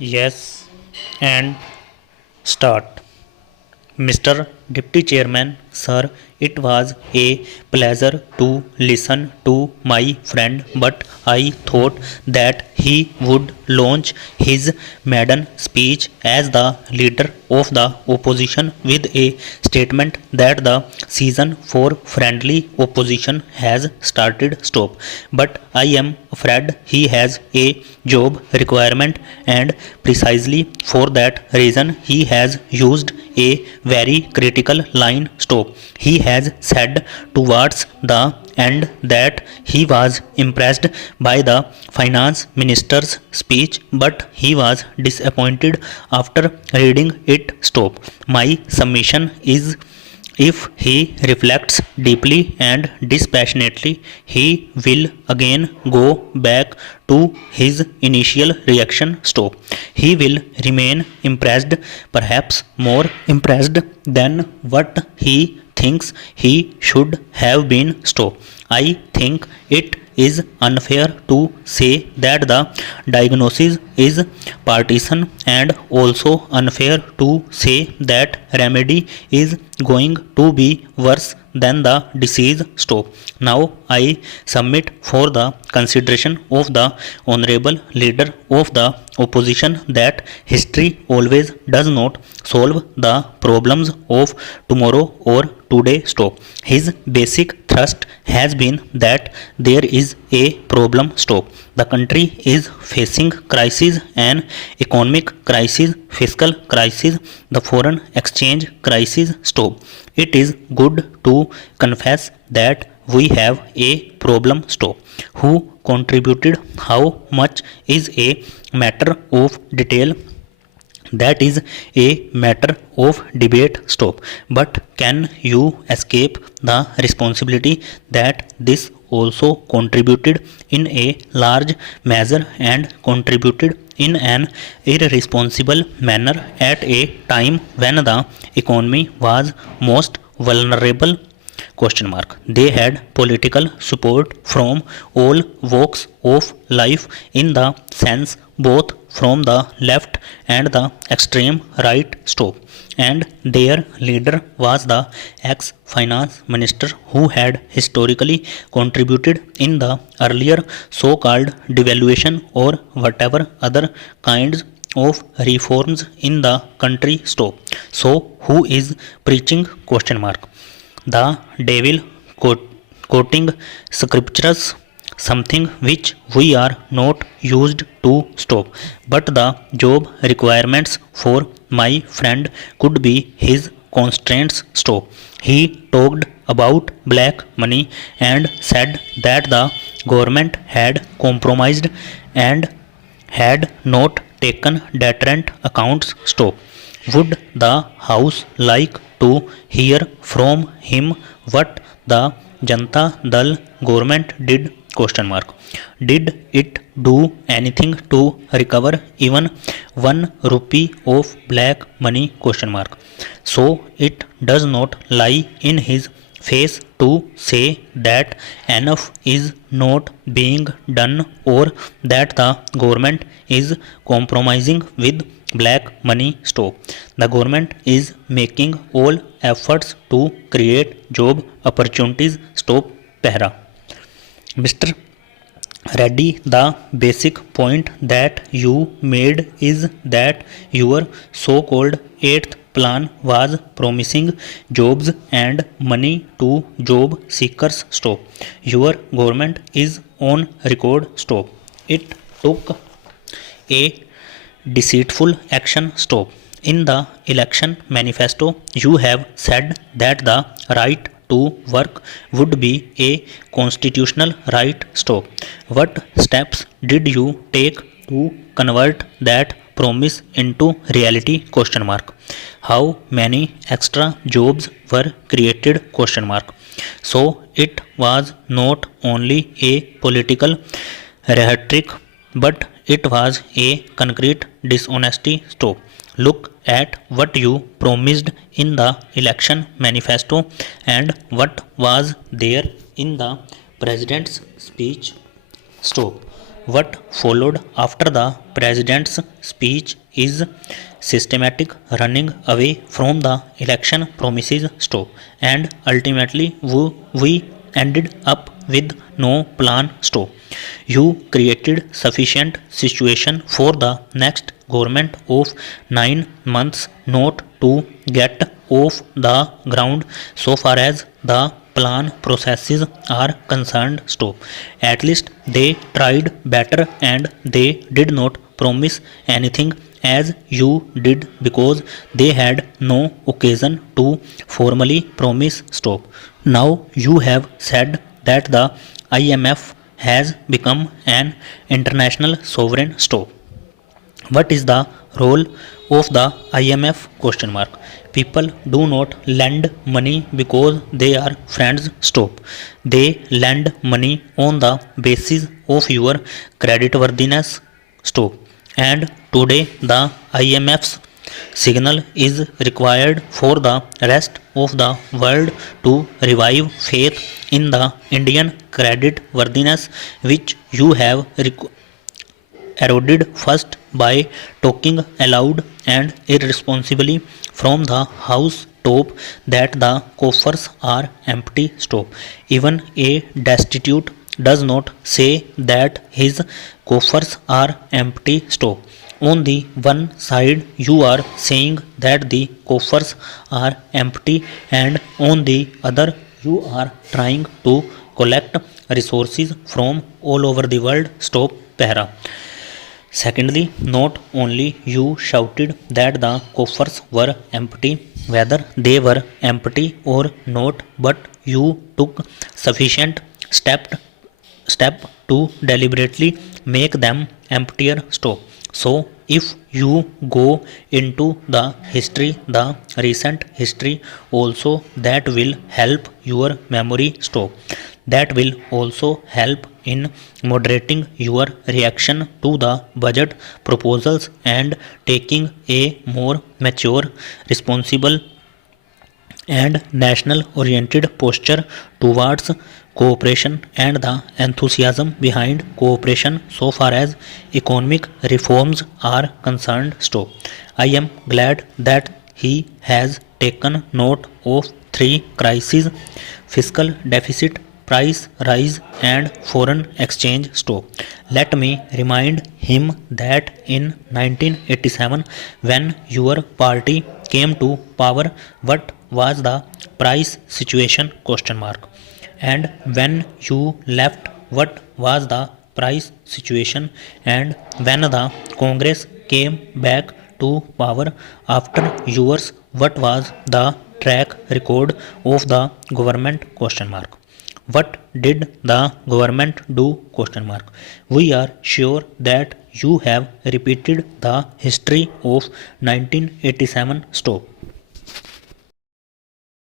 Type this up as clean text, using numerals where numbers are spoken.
Yes, and start. Mr. Deputy Chairman, sir, it was a pleasure to listen to my friend, but I thought that he would launch his maiden speech as the leader of the opposition with a statement that the season for friendly opposition has started. Stop. But I am afraid he has a job requirement, and precisely for that reason he has used a very critical line. Stop. He has said towards the end that he was impressed by the finance minister's speech, but he was disappointed after reading it. Stop. My submission is, if he reflects deeply and dispassionately, he will again go back to his initial reaction. Stop. He will remain impressed, perhaps more impressed than what he thinks he should have been. Stop. I think it is unfair to say that the diagnosis is partisan, and also unfair to say that remedy is going to be worse than the disease. Stop. Now I submit for the consideration of the honorable leader of the opposition that history always does not solve the problems of tomorrow or today. Stop. His basic thrust has been that there is a problem. Stop. The country is facing crisis, an economic crisis, fiscal crisis, the foreign exchange crisis. Stop. It is good to confess that we have a problem. Stop. Who contributed how much is a matter of detail, that is a matter of debate. Stop. But can you escape the responsibility that this also contributed in a large measure, and contributed in an irresponsible manner at a time when the economy was most vulnerable? Question mark. They had political support from all walks of life, in the sense both from the left and the extreme right. Stop. And their leader was the ex-finance minister who had historically contributed in the earlier so-called devaluation or whatever other kinds of reforms in the country. Stop. So who is preaching? Question mark. The devil quoting scriptures, something which we are not used to. Stop. But the job requirements for my friend could be his constraints. Stop. He talked about black money and said that the government had compromised and had not taken deterrent accounts. Stop. Would the House like to hear from him what the Janata Dal government did? Question mark. Did it do anything to recover even 1 rupee of black money? Question mark. So it does not lie in his face to say that enough is not being done, or that the government is compromising with black money. Stop. The government is making all efforts to create job opportunities. Stop. Pehra. Mr. Reddy, the basic point that you made is that your so called 8th plan was promising jobs and money to job seekers. Stop. Your government is on record. Stop. It took a deceitful action. Stop. In the election manifesto, you have said that the right to work would be a constitutional right. Stop. What steps did you take to convert that promise into reality? Question mark. How many extra jobs were created? Question mark. So it was not only a political rhetoric, but it was a concrete dishonesty. Stop. Look at what you promised in the election manifesto and what was there in the president's speech. Stop. What followed after the president's speech is systematic running away from the election promises stop, and ultimately we ended up with no plan stop. You created sufficient situation for the next government of 9 months not to get off the ground so far as the plan processes are concerned stop. At least they tried better, and they did not promise anything as you did because they had no occasion to formally promise stop. Now you have said that the IMF has become an international sovereign stop. What is the role of the IMF question mark? People do not lend money because they are friends stop. They lend money on the basis of your creditworthiness stop. And today the IMF's signal is required for the rest of the world to revive faith in the Indian credit worthiness, which you have eroded first by talking aloud and irresponsibly from the house top that the coffers are empty stop. Even a destitute does not say that his coffers are empty stop. On the one side you are saying that the coffers are empty, and on the other you are trying to collect resources from all over the world stop para. Secondly, not only you shouted that the coffers were empty, whether they were empty or not, but you took sufficient step to deliberately make them emptier stop. So if you go into the history, the recent history also, that will help your memory stop. That will also help in moderating your reaction to the budget proposals and taking a more mature, responsible and national oriented posture towards cooperation and the enthusiasm behind cooperation so far as economic reforms are concerned stop. I am glad that he has taken note of three crises: fiscal deficit, price rise and foreign exchange stop. Let me remind him that in 1987, when your party came to power, what was the price situation question mark, and when you left, what was the price situation, and when the Congress came back to power after yours, what was the track record of the government question mark. What did the government do question mark. We are sure that you have repeated the history of 1987 stop.